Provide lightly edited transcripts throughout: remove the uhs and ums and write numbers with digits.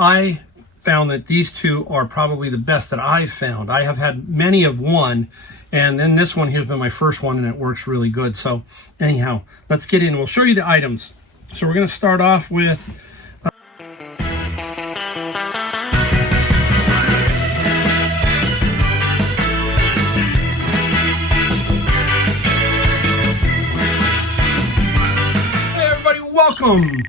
I found that these two are probably the best that I've found. I have had many of one, and then this one here's been my first one, and it works really good. So anyhow, let's get in. We'll show you the items. So we're going to start off with hey everybody, welcome.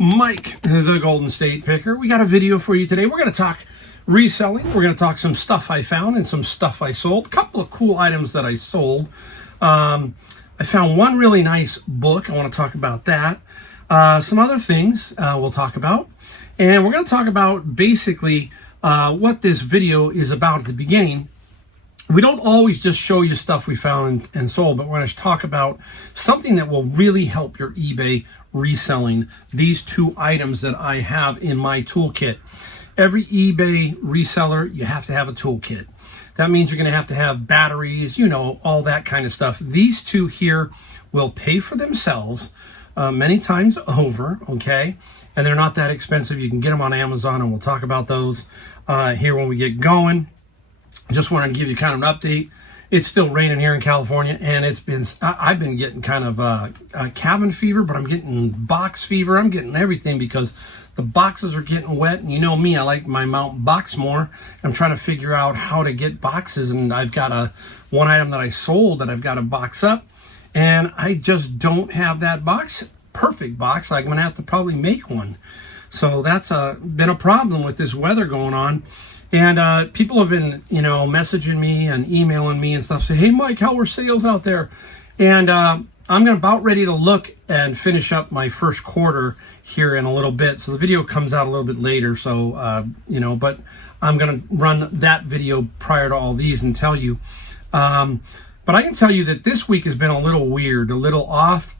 Mike, the Golden State Picker. We got a video for you today. We're going to talk reselling. We're going to talk some stuff I found and some stuff I sold. A couple of cool items that I sold. I found one really nice book. I want to talk about that. Some other things we'll talk about. And we're going to talk about basically what this video is about at the beginning. We don't always just show you stuff we found and sold, but we're going to talk about something that will really help your eBay reselling. These two items that I have in my toolkit. Every eBay reseller, you have to have a toolkit. That means you're going to have batteries, you know, all that kind of stuff. These two here will pay for themselves many times over, okay? And they're not that expensive. You can get them on Amazon, and we'll talk about those here when we get going. Just wanted to give you kind of an update. It's still raining here in California, and I've been getting kind of cabin fever, but I'm getting box fever. I'm getting everything because the boxes are getting wet, and you know me, I like my mount box more. I'm trying to figure out how to get boxes, and I've got one item that I sold that I've got to box up, and I just don't have that perfect box. I'm going to have to probably make one. So that's been a problem with this weather going on. And people have been, you know, messaging me and emailing me and stuff. Say, hey, Mike, how are sales out there? And I'm about ready to look and finish up my first quarter here in a little bit. So the video comes out a little bit later. So, you know, but I'm going to run that video prior to all these and tell you. But I can tell you that this week has been a little weird, a little off.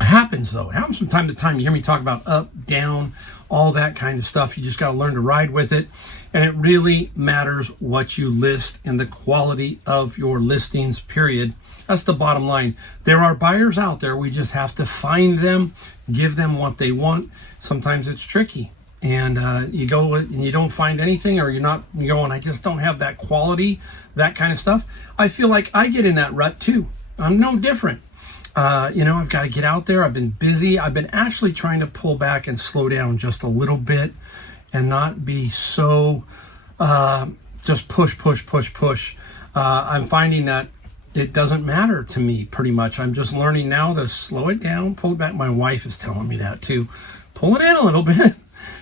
It happens, though. It happens from time to time. You hear me talk about up, down, all that kind of stuff. You just got to learn to ride with it. And it really matters what you list and the quality of your listings, period. That's the bottom line. There are buyers out there. We just have to find them, give them what they want. Sometimes it's tricky. And you go and you don't find anything, or you're going, I just don't have that quality, that kind of stuff. I feel like I get in that rut too. I'm no different. You know, I've got to get out there. I've been busy. I've been actually trying to pull back and slow down just a little bit and not be so just push. I'm finding that it doesn't matter to me pretty much. I'm just learning now to slow it down, pull it back. My wife is telling me that too. Pull it in a little bit.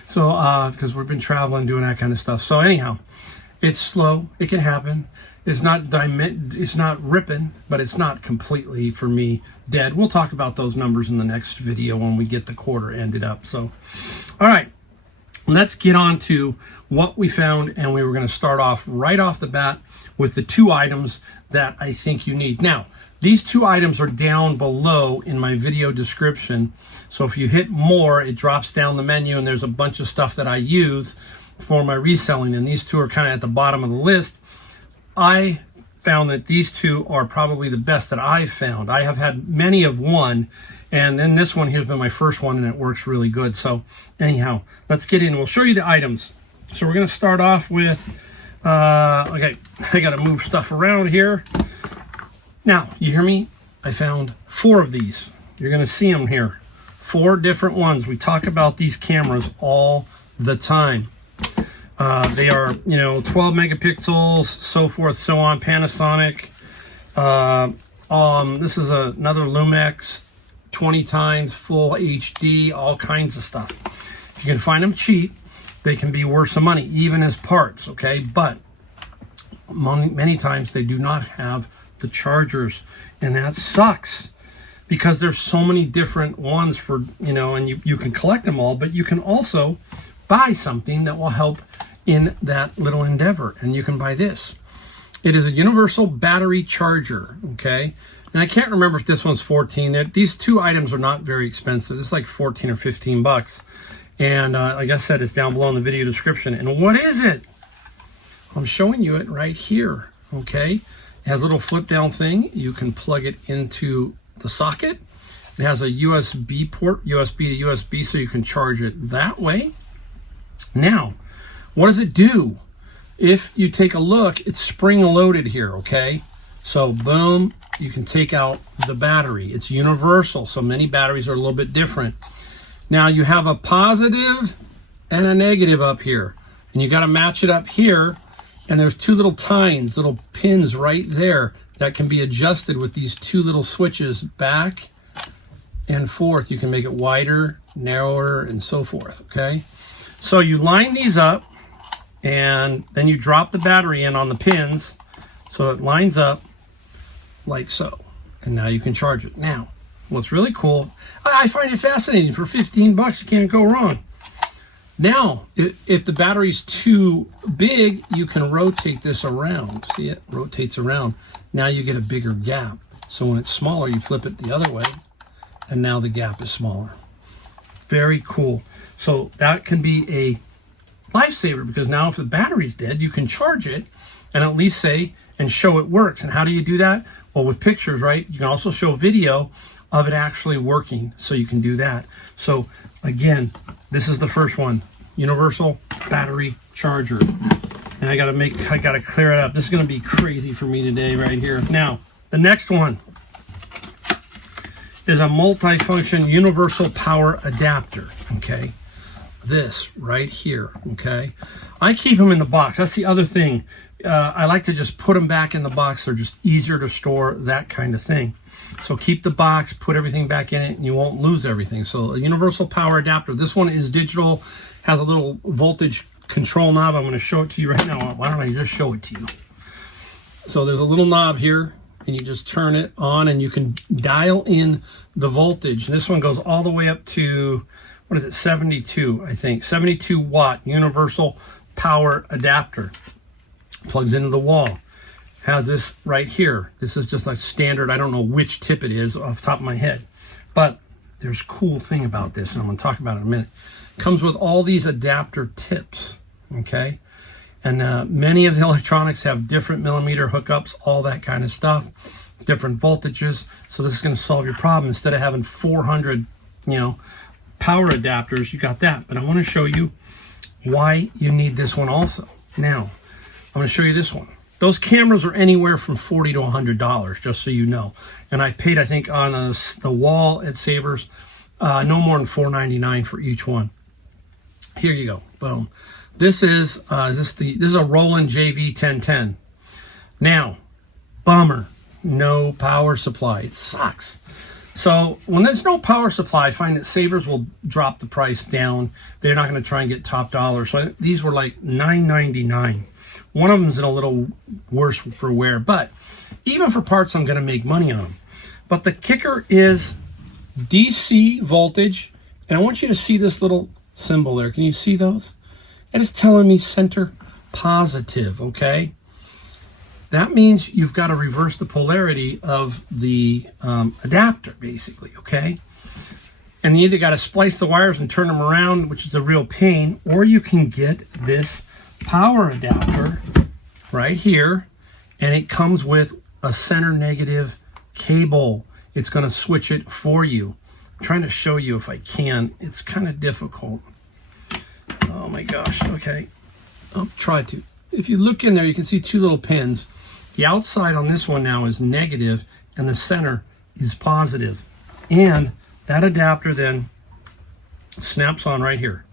So, because we've been traveling, doing that kind of stuff. So anyhow, it's slow. It can happen. It's not ripping, but it's not completely, for me, dead. We'll talk about those numbers in the next video when we get the quarter ended up. So, all right, let's get on to what we found, and we were going to start off right off the bat with the two items that I think you need. Now, these two items are down below in my video description. So if you hit more, it drops down the menu, and there's a bunch of stuff that I use for my reselling, and these two are kind of at the bottom of the list. I found that these two are probably the best that I've found. I have had many of one, and then this one here's been my first one, and it works really good. So anyhow, let's get in. We'll show you the items. So we're going to start off with, okay, I got to move stuff around here. Now, you hear me? I found 4 of these. You're going to see them here. 4 different ones. We talk about these cameras all the time. They are, you know, 12 megapixels, so forth, so on. Panasonic. This is another Lumix, 20 times full HD, all kinds of stuff. If you can find them cheap, they can be worth some money, even as parts, okay? But many times they do not have the chargers, and that sucks because there's so many different ones for, you know, and you can collect them all, but you can also buy something that will help in that little endeavor, and you can buy this. It is a universal battery charger, okay? And I can't remember if this one's 14. These two items are not very expensive. It's like 14 or 15 bucks. And like I said, it's down below in the video description. And what is it? I'm showing you it right here, okay? It has a little flip down thing. You can plug it into the socket. It has a USB port, USB to USB, so you can charge it that way. Now, what does it do? If you take a look, it's spring loaded here, okay? So boom, you can take out the battery. It's universal, so many batteries are a little bit different. Now you have a positive and a negative up here, and you got to match it up here, and there's two little tines, little pins right there that can be adjusted with these two little switches back and forth. You can make it wider, narrower, and so forth, okay? So you line these up, and then you drop the battery in on the pins so it lines up like so. And now you can charge it. Now, what's really cool, I find it fascinating. For 15 bucks, you can't go wrong. Now, if the battery's too big, you can rotate this around. See it? Rotates around. Now you get a bigger gap. So when it's smaller, you flip it the other way, and now the gap is smaller. Very cool. So that can be a lifesaver, because now if the battery's dead, you can charge it and at least say and show it works. And how do you do that? Well, with pictures, right? You can also show video of it actually working, so you can do that. So again, this is the first one, universal battery charger. And I gotta clear it up. This is gonna be crazy for me today right here. Now, the next one is a multi-function universal power adapter, okay? This right here, okay? I keep them in the box. That's the other thing. I like to just put them back in the box. They're just easier to store, that kind of thing. So keep the box, put everything back in it, and you won't lose everything. So a universal power adapter. This one is digital, has a little voltage control knob. I'm going to show it to you right now. Why don't I just show it to you? So there's a little knob here, and you just turn it on, and you can dial in the voltage. And this one goes all the way up to, what is it, 72, I think. 72 watt universal power adapter. Plugs into the wall. Has this right here. This is just like standard. I don't know which tip it is off the top of my head. But there's a cool thing about this, and I'm going to talk about it in a minute. Comes with all these adapter tips, okay? And many of the electronics have different millimeter hookups, all that kind of stuff, different voltages. So this is going to solve your problem. Instead of having 400, power adapters, you got that. But I want to show you why you need this one also. Now, I'm going to show you this one. Those cameras are anywhere from $40 to $100, just so you know. And I paid, I think, on the wall at Savers, no more than $4.99 for each one. Here you go. Boom. This is this is a Roland JV 1010. Now, bummer, no power supply. It sucks. So when there's no power supply, I find that Savers will drop the price down. They're not going to try and get top dollar. So these were like $9.99. One of them's in a little worse for wear, but even for parts, I'm going to make money on them. But the kicker is DC voltage, and I want you to see this little symbol there. Can you see those? It is telling me center positive, okay? That means you've got to reverse the polarity of the adapter, basically, okay? And you either got to splice the wires and turn them around, which is a real pain, or you can get this power adapter right here, and it comes with a center negative cable. It's going to switch it for you. I'm trying to show you if I can. It's kind of difficult. Oh my gosh. Okay. I'll try to. If you look in there, you can see two little pins. The outside on this one now is negative, and the center is positive. And that adapter then snaps on right here.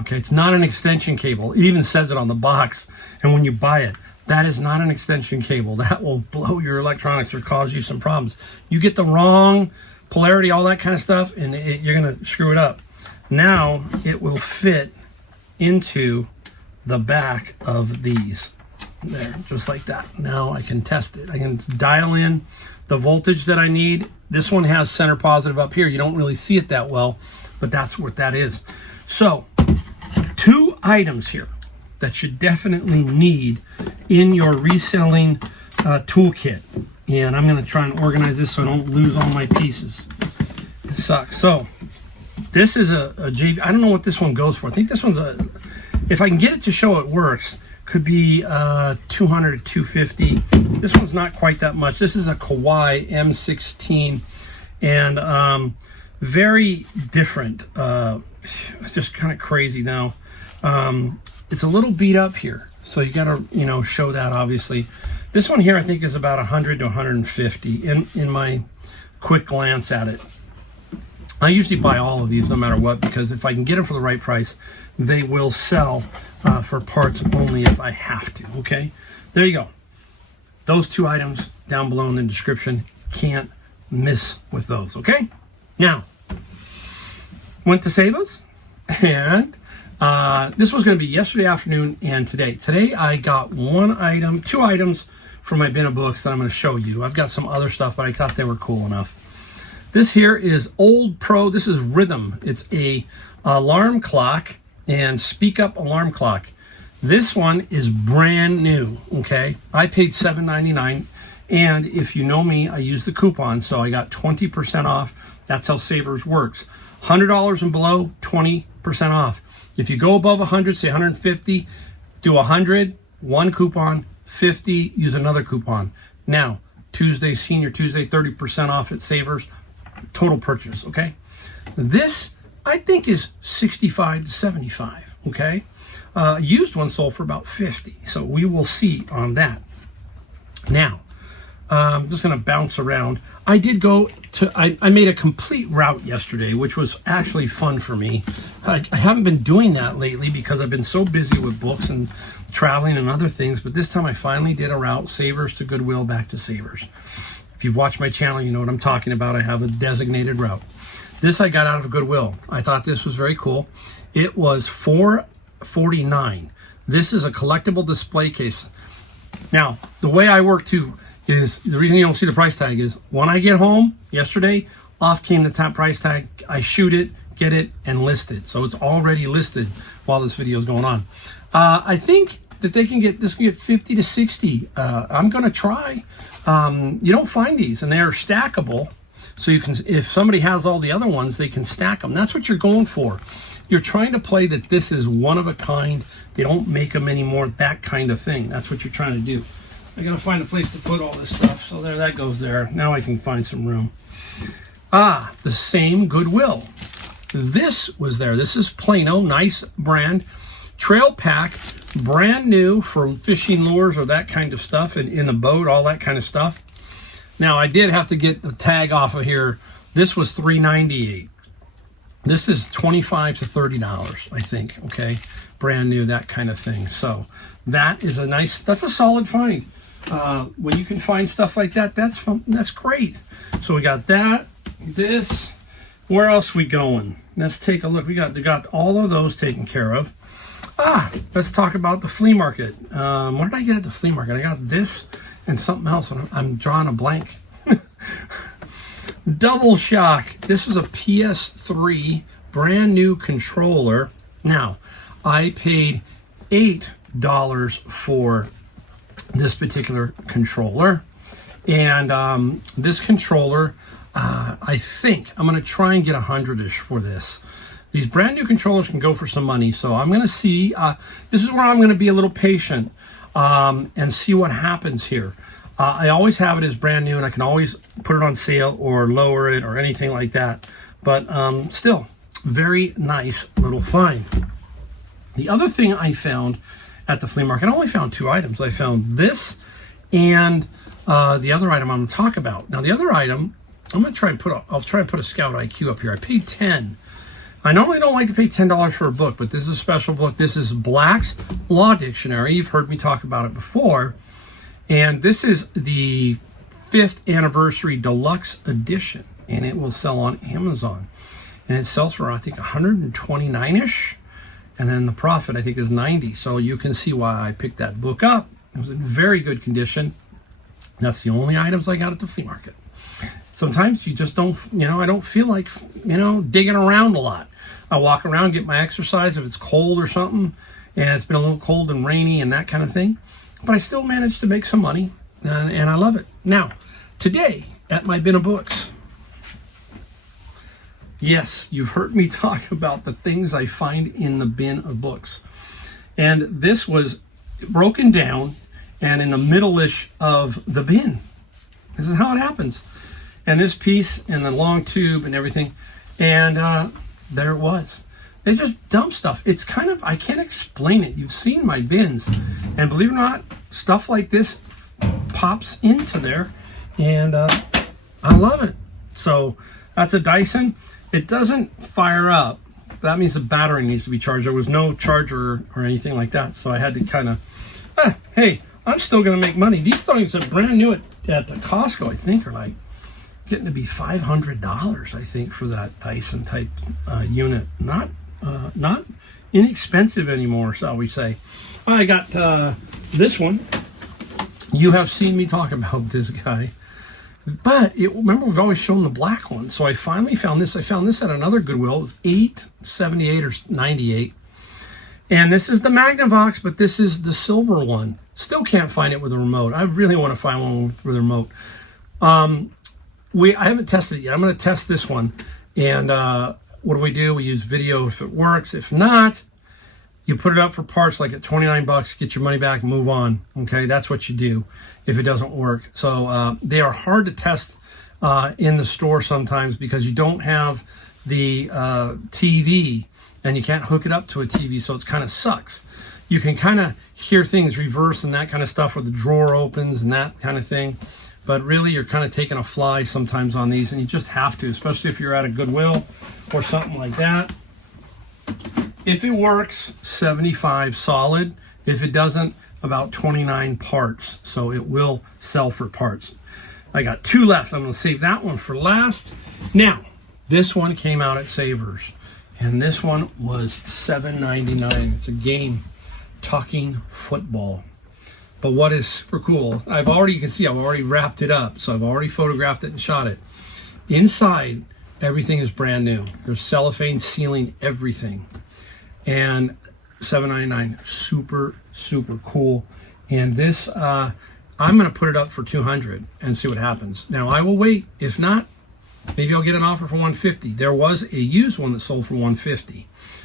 Okay, it's not an extension cable. It even says it on the box. And when you buy it, that is not an extension cable. That will blow your electronics or cause you some problems. You get the wrong polarity, all that kind of stuff, and you're going to screw it up. Now, it will fit into the back of these. There, just like that. Now I can test it. I can dial in the voltage that I need. This one has center positive up here. You don't really see it that well, but that's what that is. So, two items here that you definitely need in your reselling toolkit. And I'm going to try and organize this so I don't lose all my pieces. It sucks. So, this is a JV. I don't know what this one goes for. I think this one's if I can get it to show it works, could be 200 to 250. This one's not quite that much. This is a Kawai M16, and very different. It's just kind of crazy now. It's a little beat up here, so you got to show that obviously. This one here I think is about 100 to 150 in my quick glance at it. I usually buy all of these no matter what, because if I can get them for the right price, they will sell for parts only if I have to. Okay, there you go. Those two items down below in the description. Can't miss with those. Okay, now went to Savers, and this was going to be yesterday afternoon and today. Today I got two items from my bin of books that I'm going to show you. I've got some other stuff, but I thought they were cool enough. This here is Old Pro. This is Rhythm. It's a alarm clock and speak up alarm clock. This one is brand new. Okay, I paid $7.99, and if you know me, I use the coupon, so I got 20% off. That's how Savers works. $100 and below, 20% off. If you go above 100, say 150, do 100, one coupon, 50, use another coupon. Now, Tuesday, Senior Tuesday, 30% off at Savers, total purchase, okay? This, I think, is 65 to 75, okay? Used one sold for about 50, so we will see on that. Now, I'm just going to bounce around. I did go to, I made a complete route yesterday, which was actually fun for me. I haven't been doing that lately because I've been so busy with books and traveling and other things, but this time I finally did a route, Savers to Goodwill, back to Savers. If you've watched my channel, you know what I'm talking about. I have a designated route. This I got out of Goodwill. I thought this was very cool. It was $4.49. This is a collectible display case. Now, the way I work too is, the reason you don't see the price tag is when I get home yesterday, off came the top price tag. I shoot it, get it, and list it. So it's already listed while this video is going on. I think that this can get 50 to 60. I'm going to try. You don't find these, and they're stackable. So you can, if somebody has all the other ones, they can stack them. That's what you're going for. You're trying to play that this is one of a kind. They don't make them anymore, that kind of thing. That's what you're trying to do. I gotta find a place to put all this stuff. So there, that goes there. Now I can find some room. The same Goodwill. This was there. This is Plano, nice brand. Trail pack, brand new for fishing lures or that kind of stuff, and in the boat, all that kind of stuff. Now I did have to get the tag off of here. This was $3.98. This is $25 to $30, I think. Okay, brand new, that kind of thing. So that is that's a solid find. When you can find stuff like that, that's great. So we got that, this. Where else we going? Let's take a look. We got all of those taken care of. Let's talk about the flea market. What did I get at the flea market? I got this and something else. I'm drawing a blank. Double Shock. This is a PS3 brand new controller. Now, I paid $8 for this particular controller, and this controller, I think I'm going to try and get 100-ish for this. These brand new controllers can go for some money, so I'm going to see. This is where I'm going to be a little patient and see what happens here. I always have it as brand new, and I can always put it on sale or lower it or anything like that. But still, very nice little find. The other thing I found at the flea market, I only found two items. I found this and the other item I'm going to talk about. Now, the other item, I'll try and put a Scout IQ up here. I paid $10. I normally don't like to pay $10 for a book, but this is a special book. This is Black's Law Dictionary. You've heard me talk about it before. And this is the 5th anniversary deluxe edition, and it will sell on Amazon. And it sells for, I think, $129-ish. And then the profit, I think, is $90. So you can see why I picked that book up. It was in very good condition. That's the only items I got at the flea market. Sometimes you just don't, I don't feel like, digging around a lot. I walk around, get my exercise if it's cold or something, and it's been a little cold and rainy and that kind of thing. But I still managed to make some money, and I love it. Now, today at my bin of books, yes, you've heard me talk about the things I find in the bin of books. And this was broken down and in the middle-ish of the bin. This is how it happens. And this piece and the long tube and everything, And there it was. They just dump stuff. It's kind of, I can't explain it. You've seen my bins. And believe it or not, stuff like this pops into there. And I love it. So that's a Dyson. It doesn't fire up. That means the battery needs to be charged. There was no charger or anything like that. So I had to kind of, hey, I'm still going to make money. These things are brand new at the Costco, I think, are like getting to be $500, I think, for that Dyson type unit. Not inexpensive anymore, shall we say. I got this one. You have seen me talk about this guy. But remember, we've always shown the black one. So I finally found this. I found this at another Goodwill. It was $8.78 or $98. And this is the Magnavox, but this is the silver one. Still can't find it with a remote. I really want to find one with a remote. I haven't tested it yet. I'm going to test this one. And what do? We use video if it works. If not, you put it up for parts like at 29 bucks, get your money back, move on. Okay, that's what you do if it doesn't work. So they are hard to test in the store sometimes because you don't have the TV and you can't hook it up to a TV, so it kind of sucks. You can kind of hear things reverse and that kind of stuff where the drawer opens and that kind of thing. But really, you're kind of taking a fly sometimes on these, and you just have to, especially if you're at a Goodwill or something like that. If it works, 75 solid. If it doesn't, about 29 parts. So it will sell for parts. I got 2 left. I'm going to save that one for last. Now, this one came out at Savers, and this one was $7.99. It's a game, Talking Football. But what is super cool, you can see I've already wrapped it up. So I've already photographed it and shot it. Inside, everything is brand new. There's cellophane sealing everything. And $7.99, super, super cool. And this, I'm going to put it up for $200 and see what happens. Now, I will wait. If not, maybe I'll get an offer for $150. There was a used one that sold for $150.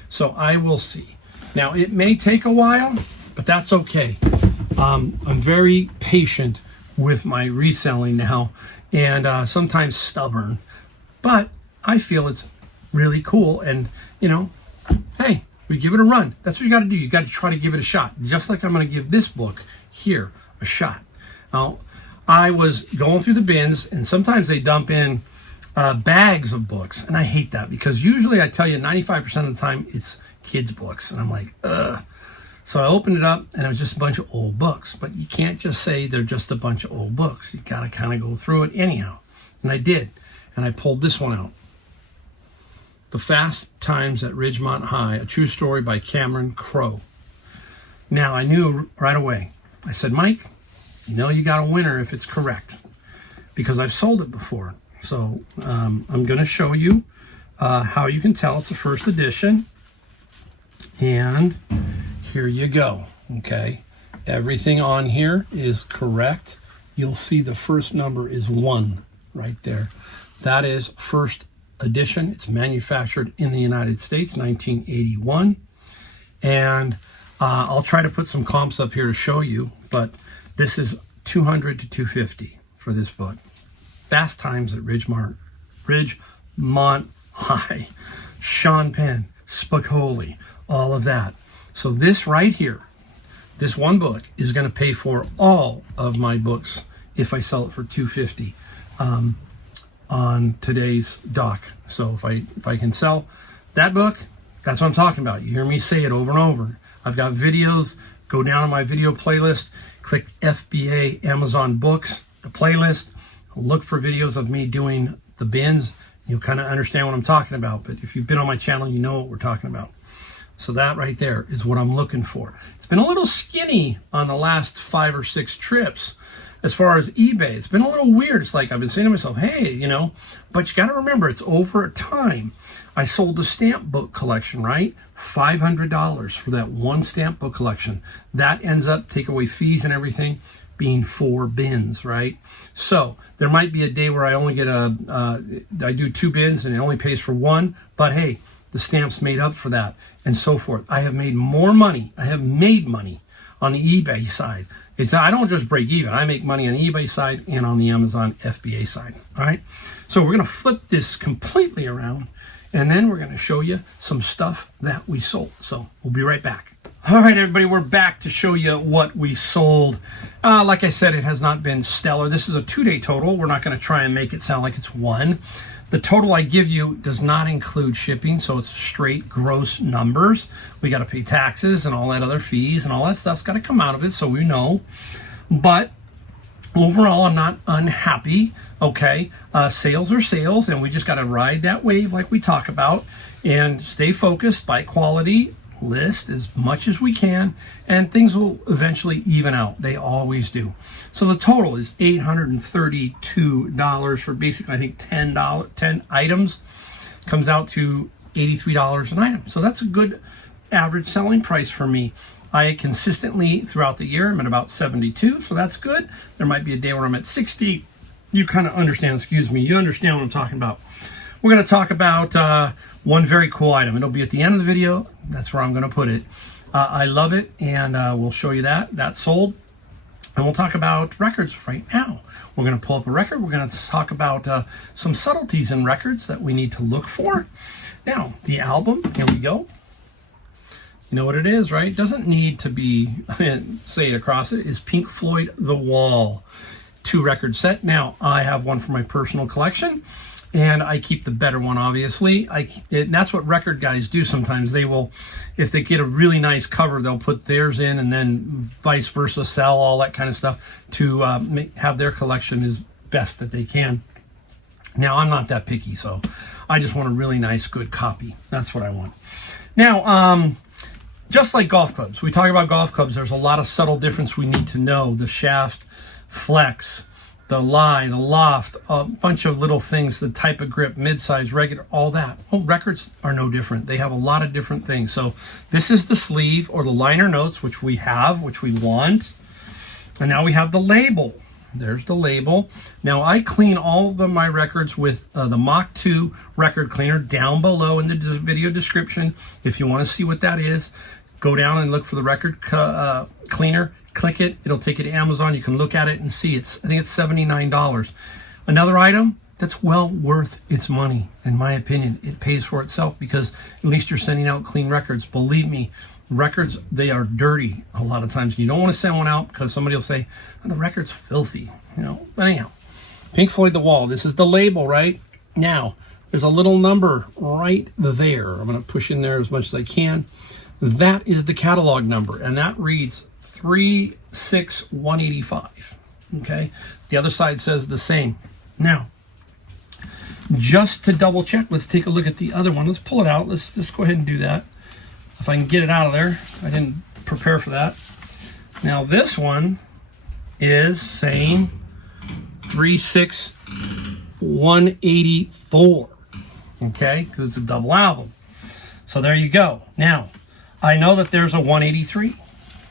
So I will see. Now, it may take a while, but that's okay. I'm very patient with my reselling now, and sometimes stubborn. But I feel it's really cool. And, hey, we give it a run. That's what you got to do. You got to try to give it a shot. Just like I'm going to give this book here a shot. Now, I was going through the bins, and sometimes they dump in bags of books. And I hate that because usually I tell you 95% of the time it's kids' books. And I'm like, ugh. So I opened it up, and it was just a bunch of old books. But you can't just say they're just a bunch of old books. You got to kind of go through it anyhow. And I did. And I pulled this one out. The Fast Times at Ridgemont High, a true story by Cameron Crowe. Now, I knew right away. I said, Mike, you got a winner if it's correct, because I've sold it before. So I'm going to show you how you can tell it's a first edition. And here you go. Okay. Everything on here is correct. You'll see the first number is 1 right there. That is first edition. It's manufactured in the United States, 1981. And I'll try to put some comps up here to show you, but this is $200 to $250 for this book. Fast Times at Ridgemont High, Sean Penn, Spicoli, all of that. So this right here, this one book is going to pay for all of my books if I sell it for $250 on today's doc. So if I can sell that book, that's what I'm talking about. You hear me say it over and over. I've got videos. Go down on my video playlist, click FBA Amazon Books, the playlist. Look for videos of me doing the bins. You'll kind of understand what I'm talking about. But if you've been on my channel, you know what we're talking about. So that right there is what I'm looking for. It's been a little skinny on the last 5 or 6 trips as far as eBay. It's been a little weird. It's like I've been saying to myself, hey, but you got to remember, it's over time. I sold the stamp book collection, right? $500 for that one stamp book collection. That ends up, take away fees and everything, being 4 bins, right? So there might be a day where I only get I do 2 bins and it only pays for 1, but hey, the stamp's made up for that, and so forth. I have made more money. I have made money on the eBay side. I don't just break even. I make money on the eBay side and on the Amazon FBA side. All right. So we're going to flip this completely around, and then we're going to show you some stuff that we sold. So we'll be right back. All right, everybody, we're back to show you what we sold. Like I said, it has not been stellar. This is a 2-day total. We're not going to try and make it sound like it's one. The total I give you does not include shipping, so it's straight gross numbers. We got to pay taxes and all that other fees, and all that stuff's got to come out of it, so we know. But overall, I'm not unhappy, okay? Sales are sales, and we just got to ride that wave like we talk about and stay focused, buy quality, list as much as we can, and things will eventually even out. They always do. So the total is $832 for basically, I think, 10 items. Comes out to $83 an item. So that's a good average selling price for me. I consistently, throughout the year, I'm at about 72, so that's good. There might be a day where I'm at 60. You kind of understand, you understand what I'm talking about. We're going to talk about one very cool item. It'll be at the end of the video. That's where I'm going to put it. I love it, and we'll show you that. That's sold. And we'll talk about records right now. We're going to pull up a record. We're going to talk about some subtleties in records that we need to look for. Now, the album, here we go. You know what it is, right? It doesn't need to be, say it across it, is Pink Floyd The Wall. 2-record set. Now, I have one for my personal collection, and I keep the better one, obviously. That's what record guys do sometimes. They will, if they get a really nice cover, they'll put theirs in and then vice versa, sell all that kind of stuff to have their collection as best that they can. Now, I'm not that picky, so I just want a really nice, good copy. That's what I want. Now, just like golf clubs, we talk about golf clubs, there's a lot of subtle difference we need to know. The shaft, flex, the lie, the loft, a bunch of little things, the type of grip, mid-size, regular, all that. Well, records are no different. They have a lot of different things. So this is the sleeve or the liner notes, which we have, which we want. And now we have the label. There's the label. Now I clean all of my records with the Mach 2 record cleaner down below in the video description. If you want to see what that is, go down and look for the record cleaner. Click it. It'll take you to Amazon. You can look at it and see. I think it's $79. Another item that's well worth its money, in my opinion. It pays for itself because at least you're sending out clean records. Believe me, records, they are dirty a lot of times. You don't want to send one out because somebody will say, oh, the record's filthy. But anyhow, Pink Floyd The Wall. This is the label, right? Now, there's a little number right there. I'm going to push in there as much as I can. That is the catalog number, and that reads 36185. Okay, the other side says the same. Now, just to double check, let's take a look at the other one. Let's pull it out. Let's just go ahead and do that. If I can get it out of there. I didn't prepare for that. Now, this one is saying 36184. Okay, because it's a double album. So there you go. Now, I know that there's a 183,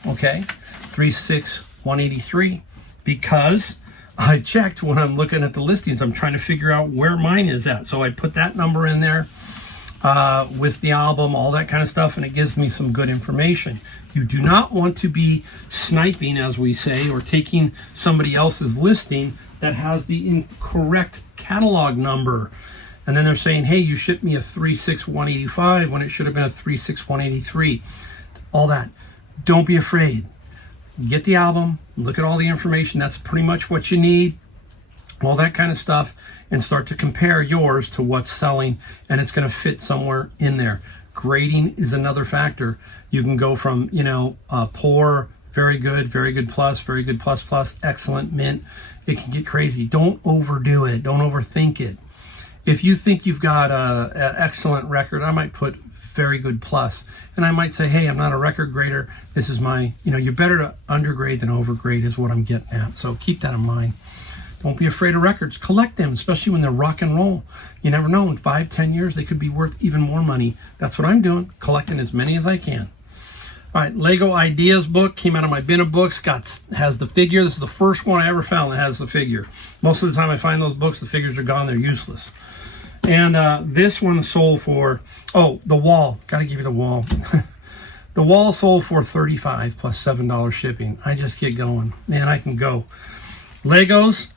okay, 36183, because I checked when I'm looking at the listings. I'm trying to figure out where mine is at. So I put that number in there with the album, all that kind of stuff, and it gives me some good information. You do not want to be sniping, as we say, or taking somebody else's listing that has the incorrect catalog number. And then they're saying, hey, you shipped me a 36185 when it should have been a 36183. All that. Don't be afraid. Get the album, look at all the information. That's pretty much what you need. All that kind of stuff. And start to compare yours to what's selling. And it's going to fit somewhere in there. Grading is another factor. You can go from, poor, very good plus, very good plus, excellent, mint. It can get crazy. Don't overdo it. Don't overthink it. If you think you've got an excellent record, I might put very good plus. And I might say, hey, I'm not a record grader. This is my, you're better to undergrade than overgrade is what I'm getting at. So keep that in mind. Don't be afraid of records. Collect them, especially when they're rock and roll. You never know. In 5-10 years, they could be worth even more money. That's what I'm doing, collecting as many as I can. All right, Lego Ideas book came out of my bin of books. Has the figure. This is the first one I ever found that has the figure. Most of the time I find those books, the figures are gone. They're useless. And this one sold for, the wall. Got to give you the wall. The wall sold for $35 plus $7 shipping. I just get going. Man, I can go. Legos,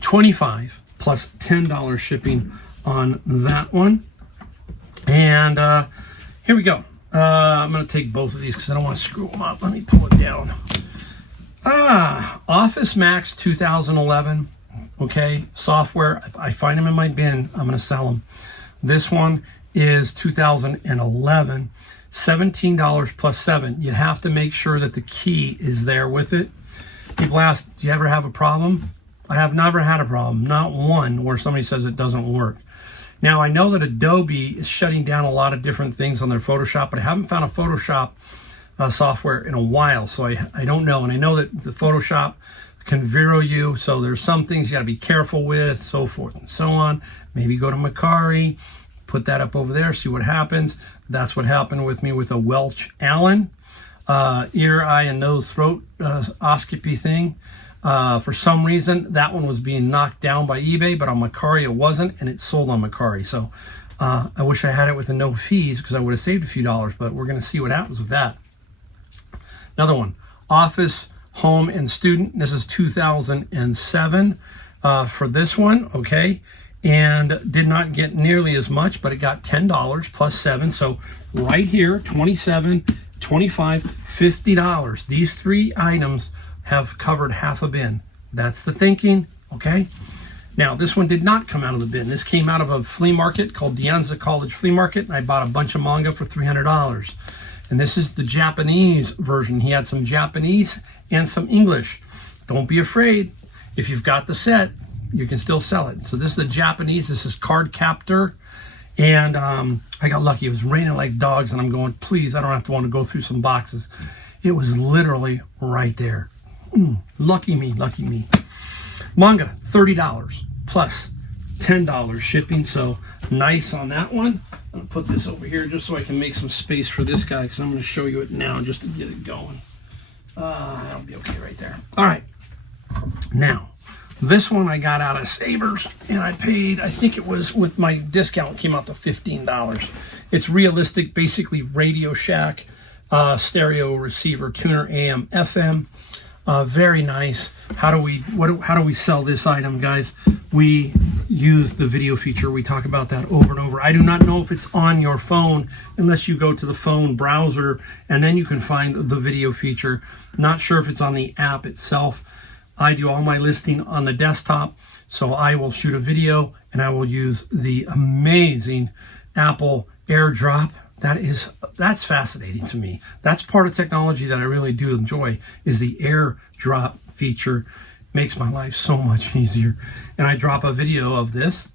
$25 plus $10 shipping on that one. And here we go. I'm going to take both of these because I don't want to screw them up. Let me pull it down. Office Max 2011. Okay, software. If I find them in my bin, I'm going to sell them. This one is 2011. $17 plus $7. You have to make sure that the key is there with it. People ask, do you ever have a problem? I have never had a problem, not one where somebody says it doesn't work. Now, I know that Adobe is shutting down a lot of different things on their Photoshop, but I haven't found a Photoshop software in a while, so I don't know. And I know that the Photoshop can Vero you, so there's some things you got to be careful with, so forth and so on. Maybe go to Macari, put that up over there, see what happens. That's what happened with me with a Welch Allen ear, eye, and nose throat oscopy thing. For some reason, that one was being knocked down by eBay, but on Macari it wasn't, and it sold on Macari. So I wish I had it with the no fees because I would have saved a few dollars, but we're going to see what happens with that. Another one, Office, Home, and Student. This is 2007 for this one, okay? And did not get nearly as much, but it got $10 plus $7. So right here, $27, $25, $50. These three items have covered half a bin. That's the thinking, okay? Now, this one did not come out of the bin. This came out of a flea market called Dianza College Flea Market, and I bought a bunch of manga for $300. And this is the Japanese version. He had some Japanese and some English. Don't be afraid. If you've got the set, you can still sell it. So this is the Japanese. This is Card Captor. And I got lucky. It was raining like dogs, and I'm going, please, I don't have to want to go through some boxes. It was literally right there. Lucky me, lucky me. Manga, $30 plus $10 shipping. So nice on that one. I'm going to put this over here just so I can make some space for this guy because I'm going to show you it now just to get it going. That'll be okay right there. All right. Now, this one I got out of Savers, and I paid, I think it was with my discount, came out to $15. It's realistic, basically Radio Shack, stereo receiver, tuner, AM, FM. Very nice. How do we sell this item, guys? We use the video feature. We talk about that over and over. I do not know if it's on your phone unless you go to the phone browser and then you can find the video feature. Not sure if it's on the app itself. I do all my listing on the desktop, so I will shoot a video and I will use the amazing Apple AirDrop. That's fascinating to me. That's part of technology that I really do enjoy, is the AirDrop feature. Makes my life so much easier. And I drop a video of this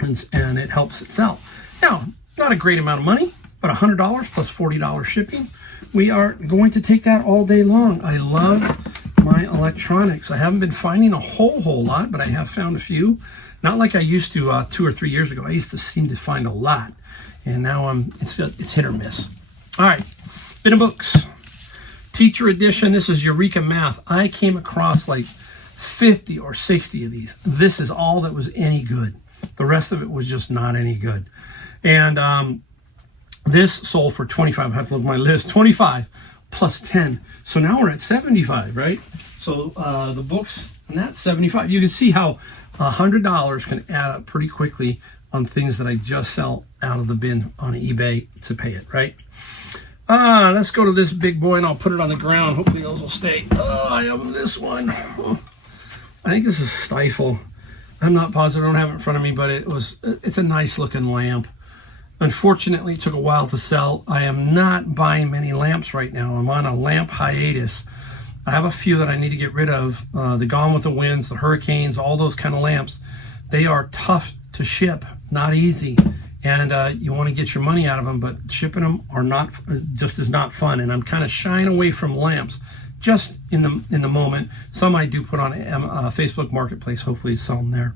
and it helps it sell. Now, not a great amount of money, but $100 plus $40 shipping. We are going to take that all day long. I love my electronics. I haven't been finding a whole lot, but I have found a few. Not like I used to 2 or 3 years ago. I used to seem to find a lot. And now it's hit or miss. All right, Bin of Books. Teacher edition, this is Eureka Math. I came across like 50 or 60 of these. This is all that was any good. The rest of it was just not any good. And this sold for $25. I have to look at my list. 25 plus 10. So now we're at 75, right? So the books, and that's 75. You can see how $100 can add up pretty quickly on things that I just sell out of the bin on eBay to pay it, right? Let's go to this big boy, and I'll put it on the ground. Hopefully those will stay. I have this one. I think this is Stifle. I'm not positive. I don't have it in front of me, but it's a nice looking lamp. Unfortunately, it took a while to sell. I am not buying many lamps right now. I'm on a lamp hiatus. I have a few that I need to get rid of. The Gone with the Winds, the Hurricanes, all those kind of lamps. They are tough to ship, not easy. And you want to get your money out of them, but shipping them is not fun. And I'm kind of shying away from lamps just in the moment. Some I do put on Facebook Marketplace, hopefully sell them there.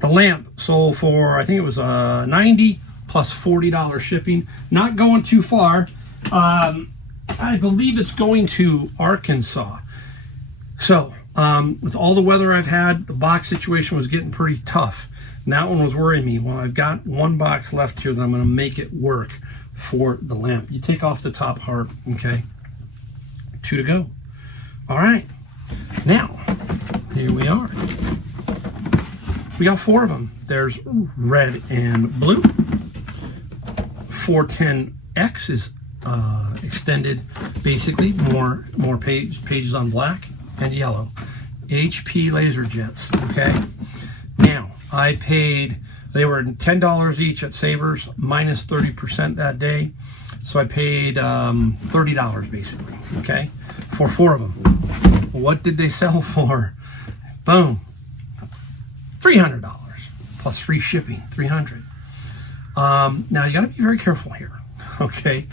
The lamp sold for, I think it was $90 plus $40 shipping. Not going too far. I believe it's going to Arkansas. So with all the weather I've had, the box situation was getting pretty tough. And that one was worrying me. Well, I've got one box left here that I'm going to make it work for the lamp. You take off the top heart, okay? 2 to go. All right. Now, here we are. We got 4 of them. There's red and blue. 410X is extended, basically more pages on black and yellow. HP laser jets. Okay, now I paid, they were $10 each at Savers, minus 30% that day, so I paid $30 basically, okay, for 4 of them. What did they sell for? Boom, $300 plus free shipping, $300. Now you got to be very careful here, okay.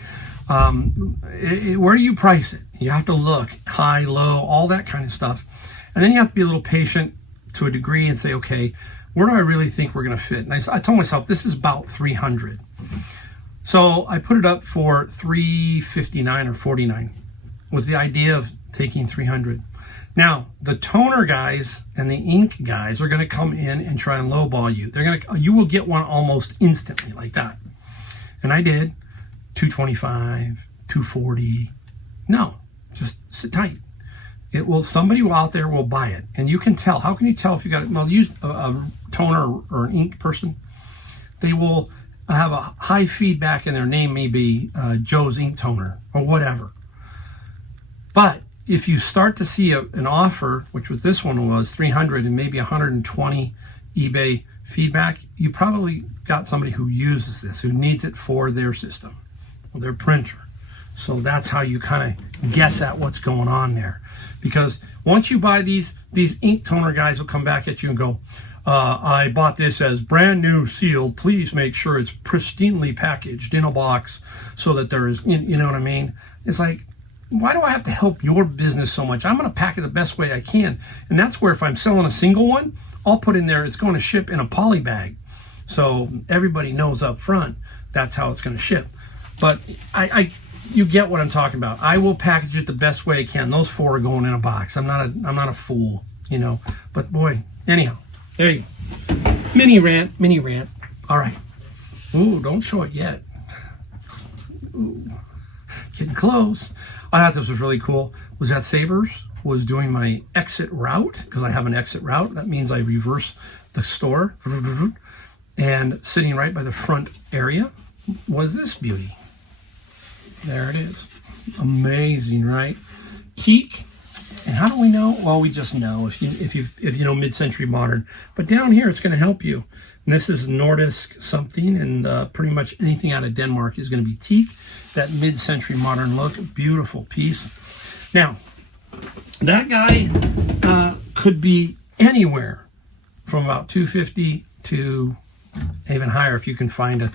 Where do you price it? You have to look high, low, all that kind of stuff. And then you have to be a little patient to a degree and say, okay, where do I really think we're going to fit? And I told myself, this is about 300. So I put it up for $359 or $49 with the idea of taking 300. Now, the toner guys and the ink guys are going to come in and try and lowball you. You will get one almost instantly like that. And I did. $225, $240. No, just sit tight. It will. Somebody out there will buy it, and you can tell. How can you tell if you got it? Well, use a toner or an ink person. They will have a high feedback, and their name may be Joe's Ink Toner or whatever. But if you start to see an offer, which was this one was 300 and maybe 120 eBay feedback, you probably got somebody who uses this, who needs it for their system, or their printer. So that's how you kind of guess at what's going on there. Because once you buy these ink toner guys will come back at you and go, I bought this as brand new sealed. Please make sure it's pristinely packaged in a box so that there is, you know what I mean? It's like, why do I have to help your business so much? I'm going to pack it the best way I can. And that's where if I'm selling a single one, I'll put in there, it's going to ship in a poly bag. So everybody knows up front, that's how it's going to ship. But you get what I'm talking about. I will package it the best way I can. Those 4 are going in a box. I'm not a fool, you know. But boy, anyhow, there you go. Mini rant. All right. Ooh, don't show it yet. Ooh, getting close. I thought this was really cool. Was that Savers was doing my exit route, because I have an exit route. That means I reverse the store. And sitting right by the front area was this beauty. There it is. Amazing, right? Teak. And how do we know? Well, we just know if you know mid-century modern. But down here, it's going to help you. And this is Nordisk something, and pretty much anything out of Denmark is going to be teak. That mid-century modern look, beautiful piece. Now, that guy could be anywhere from about $250 to even higher if you can find a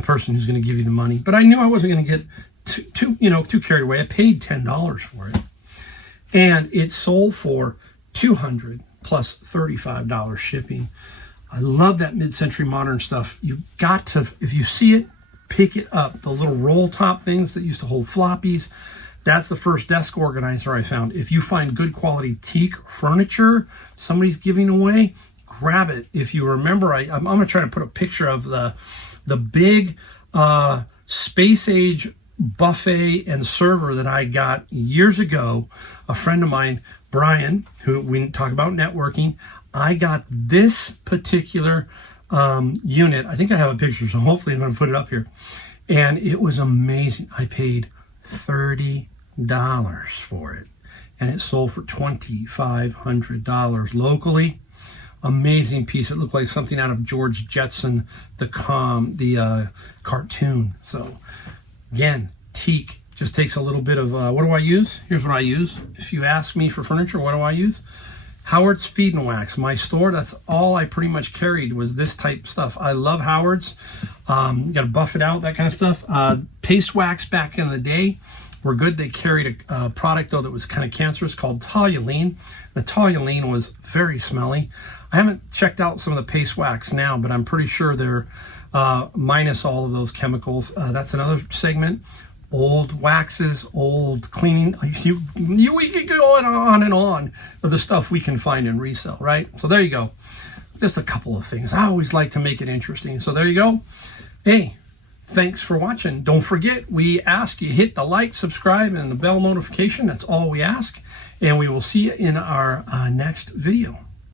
person who's going to give you the money. But I knew I wasn't going to get too carried away. I paid $10 for it, and it sold for $200 plus $35 shipping. I love that mid-century modern stuff. You got to, if you see it, pick it up. Those little roll top things that used to hold floppies. That's the first desk organizer I found. If you find good quality teak furniture somebody's giving away, grab it. If you remember, I'm going to try to put a picture of the big space age buffet and server that I got years ago. A friend of mine, Brian, who we talk about networking, I got this particular unit. I think I have a picture, so hopefully I'm going to put it up here. And it was amazing. I paid $30 for it, and it sold for $2,500 locally. Amazing piece. It looked like something out of George Jetson, the cartoon. So again, teak just takes a little bit of what do I use? Here's what I use. If you ask me for furniture, what do I use? Howard's Feed and Wax. My store, that's all I pretty much carried was this type stuff. I love Howard's. You got to buff it out, that kind of stuff. Paste wax back in the day were good. They carried a product, though, that was kind of cancerous called toluene. The toluene was very smelly. I haven't checked out some of the paste wax now, but I'm pretty sure they're minus all of those chemicals. That's another segment. Old waxes, old cleaning. We could go on and on of the stuff we can find in resale, right? So there you go. Just a couple of things. I always like to make it interesting. So there you go. Hey, thanks for watching. Don't forget, we ask you hit the like, subscribe, and the bell notification. That's all we ask. And we will see you in our next video.